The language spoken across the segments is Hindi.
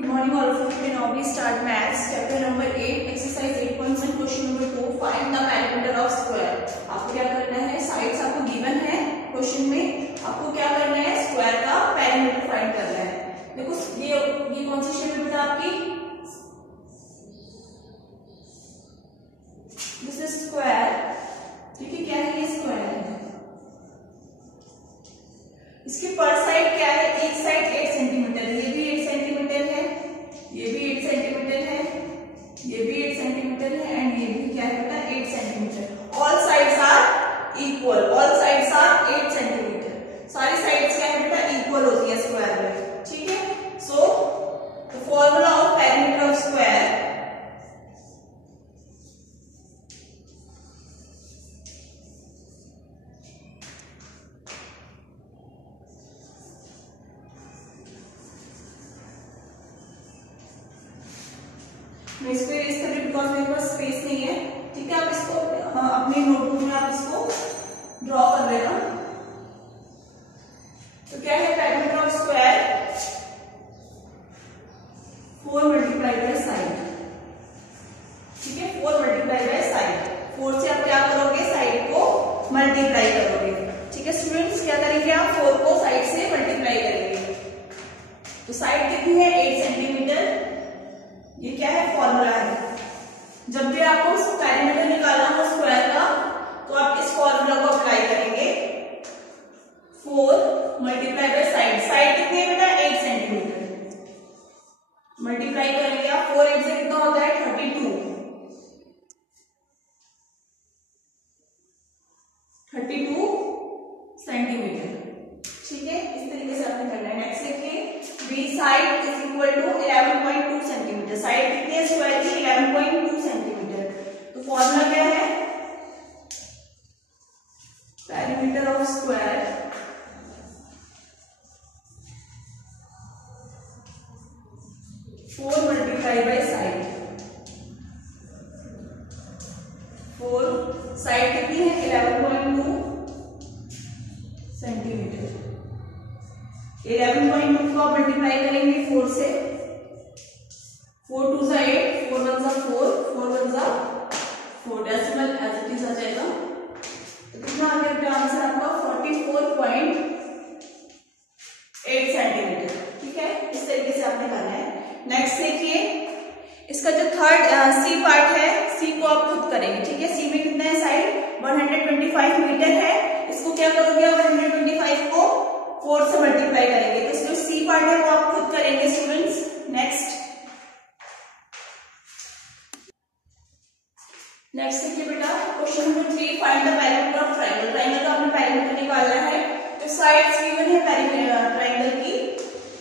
Good morning all of you. Today now we start maths chapter number 8 exercise 8.1 question number 2 find the perimeter of square। आपको क्या करना है, साइड्स आपको गिवन है क्वेश्चन में, आपको क्या करना है, स्क्वायर का पेरीमीटर फाइंड करना है। देखो ये कौन सी शेप है बेटा आपकी, दिस इज स्क्वायर। ठीक है, क्या है ये स्क्वायर है, इसके पर साइड क्या है, एक साइड 8 सेंटीमीटर है, ये भी 8 सेंटीमीटर है, ये भी 8 सेंटीमीटर है, ये भी 8 सेंटीमीटर है एंड ये भी क्या है बेटा 8 centimetre. All sides are equal, all sides are 8 centimetre. सारी साइड्स क्या है बेटा इक्वल होती है स्क्वायर में। ठीक है, so the formula of perimeter of square, मैं इसको इस तरह बिकॉज मेरे पास स्पेस नहीं है। ठीक है, आप इसको अपनी नोटबुक में आप इसको ड्रॉ कर लेना। तो क्या है perimeter of square, 4 multiply by side. ठीक है, 4 मल्टीप्लाई बाय साइड, 4 से आप क्या करोगे, साइड को मल्टीप्लाई करोगे। ठीक है स्टूडेंट्स, क्या करेंगे आप 4 को साइड से मल्टीप्लाई करेंगे। तो साइड कितनी है 8 सेंटीमीटर, ये क्या है फॉर्मूला है। जब भी आपको पेरीमीटर निकालना हो स्क्वायर का तो आप इस फॉर्मूला को अप्लाई करेंगे। 4 मल्टीप्लाई बाय साइड, साइड कितनी है बेटा 8 सेंटीमीटर, मल्टीप्लाई करेंगे आप 4 8 से कितना होता है 32 सेंटीमीटर। ठीक है, इस तरीके से आपने करना है। नेक्स्ट देखिए, B side is equal to 11.2 centimetre. Side कितनी है स्क्वायर की 11.2 सेंटीमीटर। तो फॉर्मूला क्या है, perimeter of square four multiply by side, 4 side कितनी है 11.2 सेंटीमीटर। 11.2 को मल्टीप्लाई करेंगे 4 से, 4 2 जा 8, 4 1 जा 4, 4 1 जा 4, डेसिमल एज इट इज आ जाएगा। तो कितना आ गया आंसर आपका 44.8 सेंटीमीटर। ठीक है, इस तरीके से आपने करना है। नेक्स्ट देखिए, इसका जो थर्ड सी पार्ट है, सी को आप खुद करेंगे। ठीक है, सी में कितना है साइड 125 मीटर है, इसको क्या करोगे 125 को 4 से मल्टीप्लाई करेंगे। तो जो सी पार्ट है वो आप खुद करेंगे स्टूडेंट्स। नेक्स्ट देखिए बेटा, question number 3 find the perimeter of triangle. Triangle का आपने पेरीमीटर निकालना है। जो साइड्स गिवन है ट्रायंगल की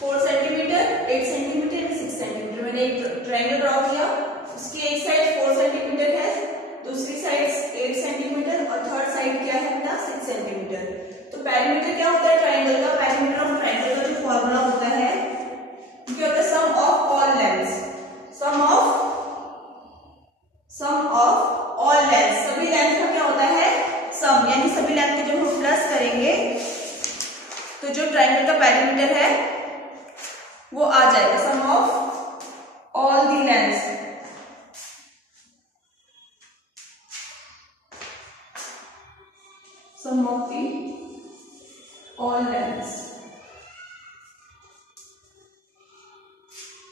4 सेंटीमीटर 8 सेंटीमीटर 6 सेंटीमीटर। मैंने एक ट्रायंगल ड्रॉ किया, उसकी एक साइड 4 सेंटीमीटर है, दूसरी साइड 8 सेंटीमीटर और थर्ड साइड क्या है बेटा 6 सेंटीमीटर। तो पेरीमीटर क्या होता है ट्रायंगल का, पेरीमीटर ऑफ ट्रायंगल का जो फॉर्मूला होता है क्या होता है, sum of all lengths, sum of all length. सभी लेंथ का क्या होता है सम, यानी सभी लेंथ को जब हम प्लस करेंगे तो जो ट्रायंगल का पेरीमीटर है वो आ जाएगा sum of all the lengths. Sum of the all lengths.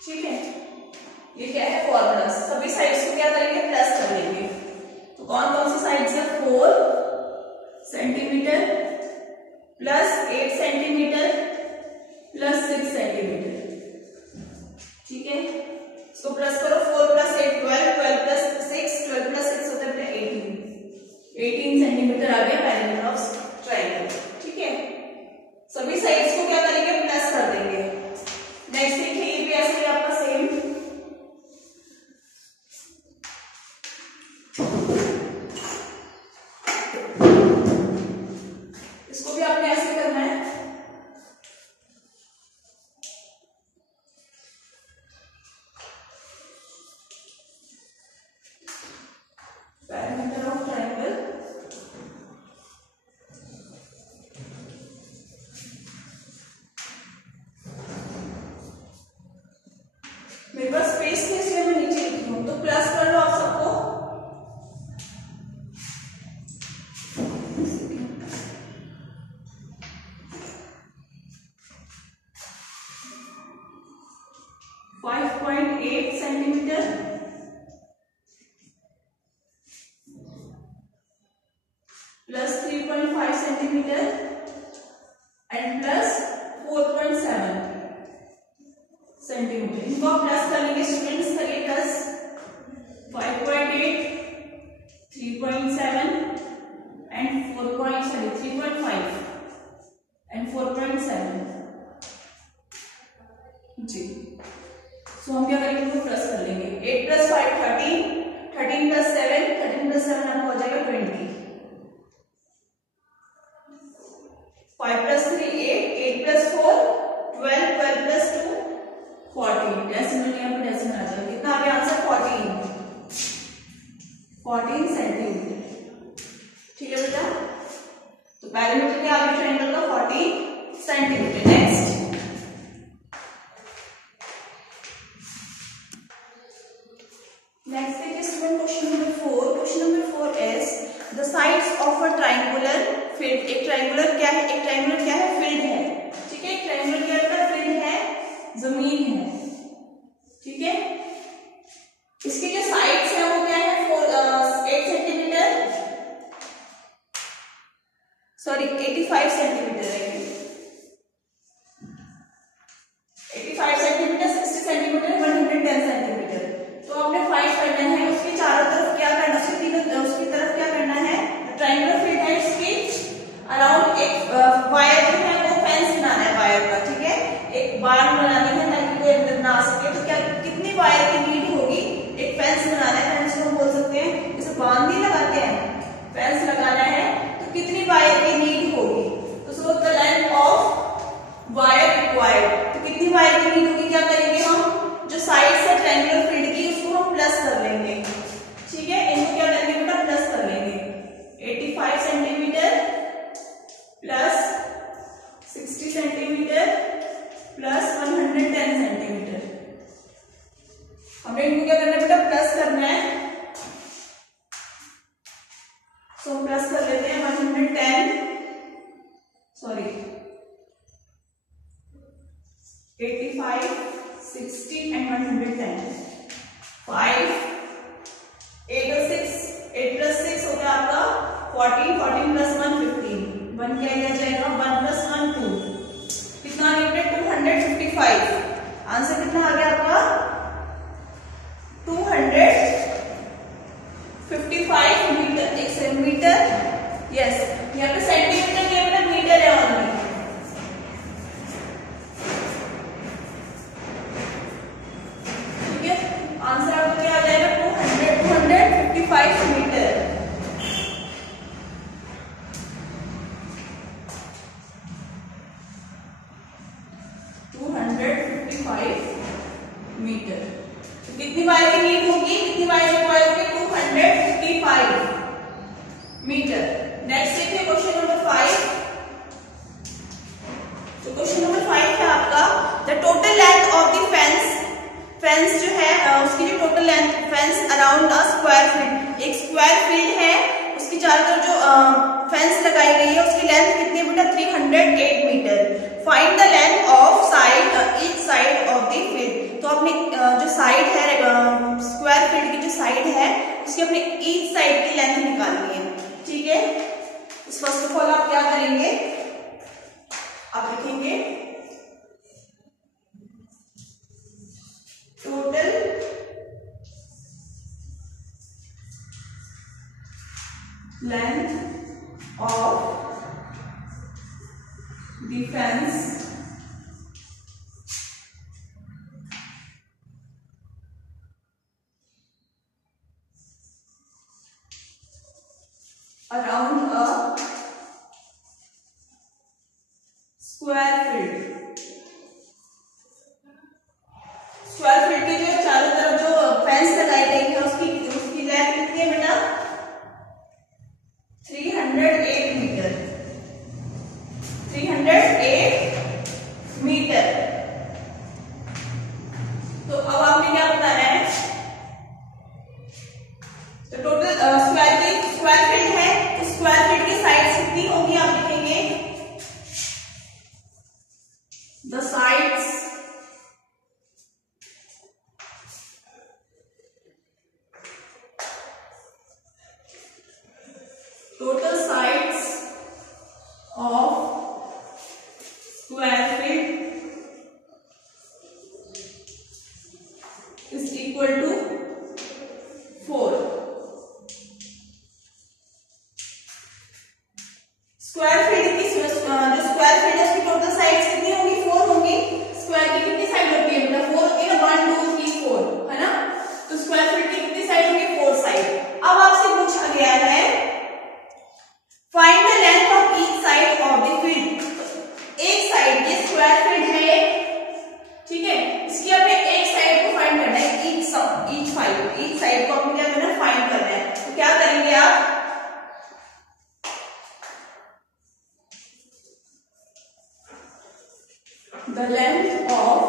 ठीक है, ये क्या है फॉर्मूला। सभी साइड्स को क्या करेंगे प्लस कर देंगे। तो कौन कौन सी साइड्स है 4 centimetre plus 8 centimetre plus 6 centimetre. ठीक है, इसको प्लस करो, 4 प्लस 8 12, 12 प्लस 6 12 प्लस 6 होता है 18 सेंटीमीटर आ गया पेरीमीटर ऑफ ट्रायंगल। ठीक है, सभी साइड्स को क्या करेंगे प्लस कर देंगे। नेक्स्ट देखिए, ये भी ऐसे ही आपका सेम, इसको भी आपने ऐसे करना है। मेरे पास स्पेस नहीं इसलिए मैं नीचे लिखी हूँ, तो प्लस कर लो आप सबको। .8 centimetre plus 3.5 centimetre and plus 4.7 centimetre. इनको आप प्लस कर लेंगे स्टूडेंट्स, करिए प्लस 5.8, 3.7 एंड 3.5 एंड 4.7 जी। सो हम क्या करेंगे, इनको प्लस कर लेंगे। 8 प्लस 5 13, 13 प्लस 7, 13 प्लस 7 आपको हो जाएगा 20। 5 प्लस 3 8, 8 प्लस 4 12, 12 प्लस 2 14। डेसिमल यहाँ पर डेसिमल आ जाएगा, कितना आ गया आंसर 14 सेंटीमीटर। ठीक है बेटा, तो पैरामीटर क्या आ गया ट्रायंगल का 14 सेंटीमीटर। नेक्स्ट देखिए student question number 4। Question number 4 is the sides of a triangular field. एक ट्रायंगुलर क्या है, एक ट्रायंगुलर क्या है, फील्ड है। ठीक है, एक ट्रायंगुलर क्या है, फील्ड है, जमीन है। ठीक है, इसके जो साइड्स है वो क्या है 8 सेंटीमीटर, सॉरी 85 सेंटीमीटर है। 85 सेंटीमीटर, 60 सेंटीमीटर, 110 सेंटीमीटर। तो आपने फाइंड करना है उसके चारों तरफ क्या करना, उसकी तरफ क्या करना है, ट्रायंगुलर फील्ड है इसके अराउंड एक वायर जो है वो फेंस बनाना है वायर का। ठीक है, एक बाड़ बनानी है ताकि कोई अंदर ना आ सके। तो क्या कितनी वायर की नीड होगी, एक फेंस बनाना है, फेंस को हम बोल सकते हैं, जैसे बांध नहीं लगाते हैं, फेंस लगाना है तो कितनी वायर की नीड होगी। तो so the length of wire required, तो कितनी वायर की नीड होगी, क्या करेंगे हम, जो साइड्स है ट्रायंगुलर फील्ड की उसको हम प्लस कर लेंगे। ठीक है, इनको क्या करेंगे बेटा, प्लस कर लेंगे। 85 centimetre plus 60 centimetre plus 110 centimetre. हमें इनको क्या करना है बेटा, प्लस करना है। तो हम प्लस कर लेते हैं 110, सॉरी 85, 60 एंड 110। 5 8 और 6, 8 प्लस 6 हो गया आपका 14, 14 प्लस 1 15, 1 क्या लिया जाएगा, 1 प्लस 1 2, कितना आ गया 255। आंसर कितना आ गया आपका 255 मीटर। एक सेंटीमीटर, यस यहाँ पे सेंटीमीटर क्या बेटा, मीटर है ऑनली। आंसर आपको क्या आ जाएगा 255 मीटर। मीटर। तो कितनी वायर की नीड होगी, कितनी वायर रिक्वायर होगी, 255 मीटर। नेक्स्ट देखिए क्वेश्चन नंबर 5। तो क्वेश्चन नंबर 5 है आपका, the total length of the fence जो है उसकी जो total length fence around a square field, एक स्क्वायर फील्ड है उसकी चारों तरफ जो फेंस लगाई गई है उसकी लेंथ कितनी है बेटा 308 metre. Find the length of side each side of the field. तो अपने जो साइड है स्क्वायर फील्ड की जो साइड है उसकी अपने ईच साइड की लेंथ निकालनी है। ठीक है, फर्स्ट ऑफ ऑल आप क्या करेंगे, आप लिखेंगे total length of the fence around a square field। Square field के जो चारों तरफ जो फेंस लगाई गई है उसकी लेंथ कितनी है बेटा 308 मीटर। 308 मीटर। तो अब आपने the sides total sides of square feet is equal to 4. Square feet की जो स्क्वायर फीट है उसकी टोटल साइड्स कितनी होंगी? 4 होंगी। स्क्वायर की कितनी साइड होती है बेटा? 4 होती है ना, 1 2 3 4, है ना। तो स्क्वायर फीट की कितनी साइड होंगी? 4 साइड। अब आपसे पूछा गया है find the length of each side of the feet. एक साइड ये स्क्वायर फीट है, ठीक है, इसकी हमें एक साइड को फाइंड करना है, ईच साइड को हमें क्या करना है? फाइंड करना है। तो क्या करेंगे आप? The length of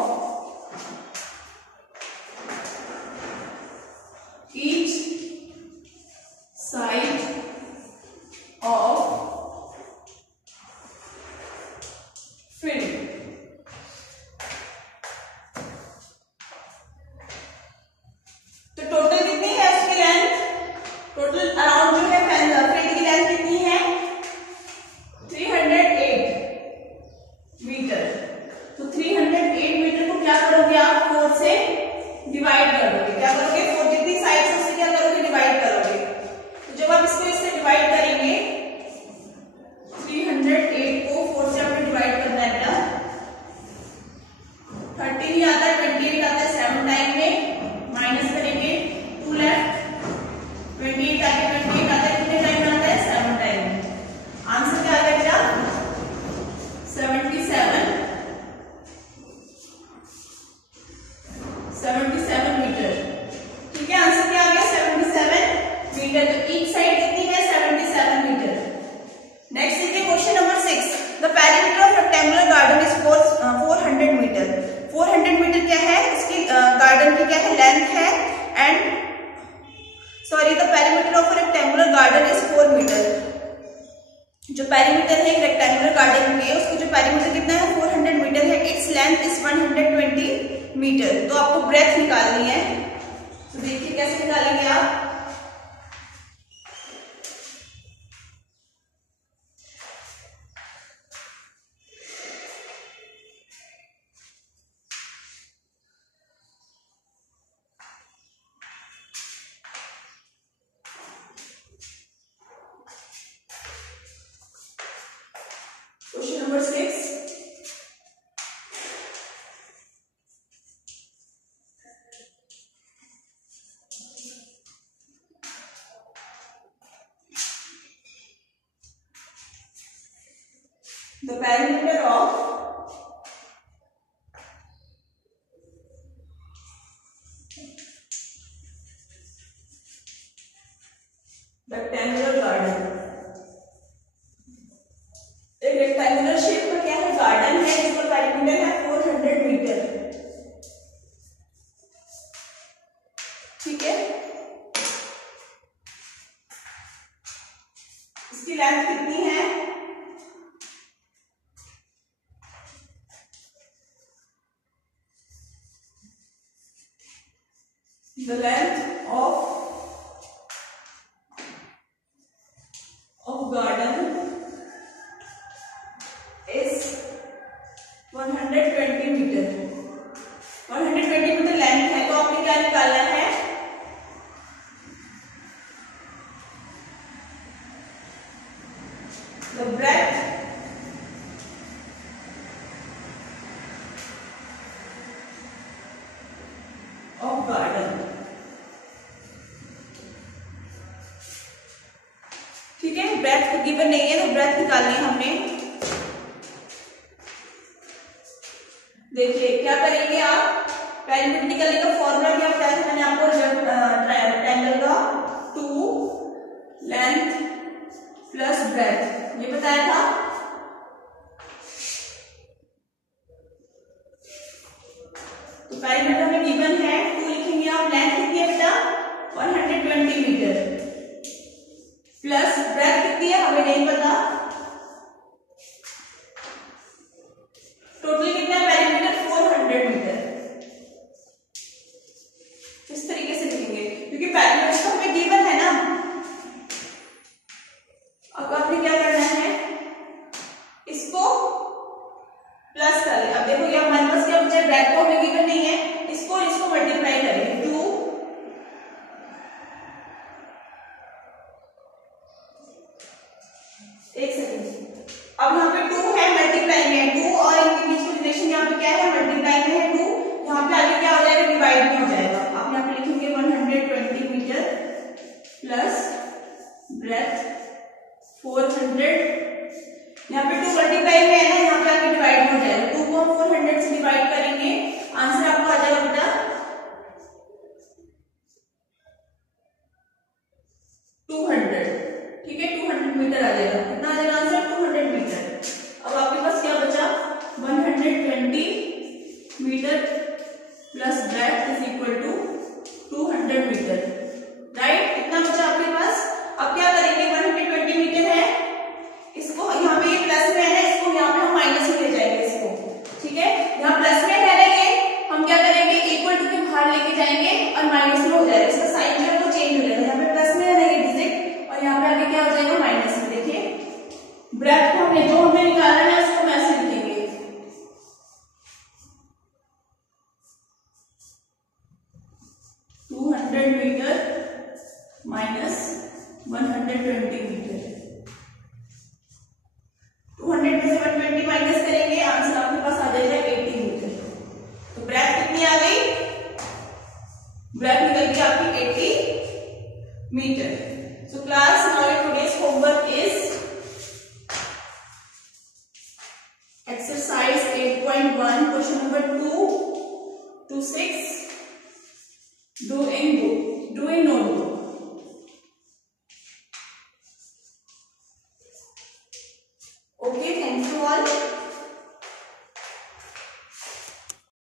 each side of field. तो टोटल कितनी है उसकी लेंथ? टोटल अराउंड जो है फील्ड की लेंथ कितनी है? 308 मीटर। तो 308 मीटर को क्या करोगे आप? 4 से डिवाइड कर दोगे। क्या करोगे? 4 जितनी साइड है उससे क्या करोगे? डिवाइड करोगे। तो जब आप इसको इससे डिवाइड करेंगे, 308 को 4 से आपने डिवाइड करना है बेटा। 30 नहीं आता है, 28 आता है। 7 टाइम में माइनस करेंगे, 2 लेफ्ट, 28 आगे 28 आता है। कितने टाइम में आता है? 7 टाइम में। आंसर क्या आ गया बेटा? 77 मीटर। ठीक है, आंसर क्या आ गया? 77 मीटर। तो ईच साइड कितनी है? 77 मीटर। नेक्स्ट देखिए question number 6। The perimeter of rectangular garden is 400 metre. 400 metre क्या है? इसकी गार्डन की क्या है? लेंथ है। And sorry, the perimeter of rectangular garden is 4 metre. जो पेरीमीटर है एक रेक्टेंगुलर गार्डन की है, उसकी जो पेरीमीटर कितना है? 400 मीटर है। Its length is 120 metre. तो आपको ब्रेथ निकालनी है। तो देखिए कैसे निकालेंगे आप? Question number 6। The perimeter of rectangular garden। एक रेक्टेंगुलर शेप का क्या है? गार्डन है जिसका पेरीमीटर है 400 मीटर। ठीक है, इसकी लेंथ कितनी है? The length of garden is 120 metre. 120 metre length है। तो आपने क्या निकालना है? The breadth of garden। ठीक है, ब्रेथ गिवन नहीं है तो ब्रेथ निकालनी है हमने। देखिए क्या करेंगे आप? पेरीमीटर निकालने का फॉर्मूला क्या बताया था मैंने आपको? रेक्टेंगल का 2 लेंथ प्लस ब्रेथ, ये बताया था। तो पेरीमीटर में गिवन है 2 लिखेंगे आप। लेंथ कितनी है बेटा? 120 मीटर प्लस ब्रेथ कितनी है हमें नहीं पता। टोटल कितना है? एक सेकेंड, अब यहाँ पे 2 है, मल्टीप्लाई में है 2 और इनके बीच में रिलेशन यहाँ पे क्या है, मल्टीप्लाई में है 2, यहाँ पे आगे क्या हो जाएगा, डिवाइड में हो जाएगा। आप यहाँ पे लिखेंगे 120 मीटर प्लस ब्रेथ 400, यहाँ पे 2 मल्टीप्लाई में है ना, यहाँ पे आगे डिवाइड हो जाएगा, 2 को हम 400 से डिवाइड करेंगे, आंसर आपको आ जाएगा बेटा 200, ठीक है, 200 मीटर आ जाएगा। कितना आ जाएगा आंसर, 200 मीटर। अब आपके पास क्या बचा, 120 metre plus breadth is equal to 200 metre, right, इतना बचा आपके पास। अब क्या करेंगे, 120 मीटर है, इसको यहाँ पे प्लस में है ना, इसको यहाँ पे हम माइनस में ले जाएंगे इसको, ठीक है, यहाँ प्लस में रहेंगे, हम क्या करेंगे, इक्वल टू के बाहर लेके जाएंगे और माइनस में हो जाएगा, इसका साइन जो है वो चेंज हो जाएगा, यहाँ पे प्लस में रहेंगे डिजिट और यहाँ पे आगे क्या हो जाएगा, माइनस में। देखिए ब्रेथ को हमने जो हमें निकालना है उसको हम ऐसे लिखेंगे, मीटर माइनस 120 मीटर, 200 में से 120 माइनस करेंगे, आंसर आपके पास आ जाएगा 80 मीटर। तो ब्रेथ कितनी आ गई, ब्रेथ निकल गई आपकी 80 metre. So class, now your today's homework is exercise 8.1 question number 2 to 6, do in notebook.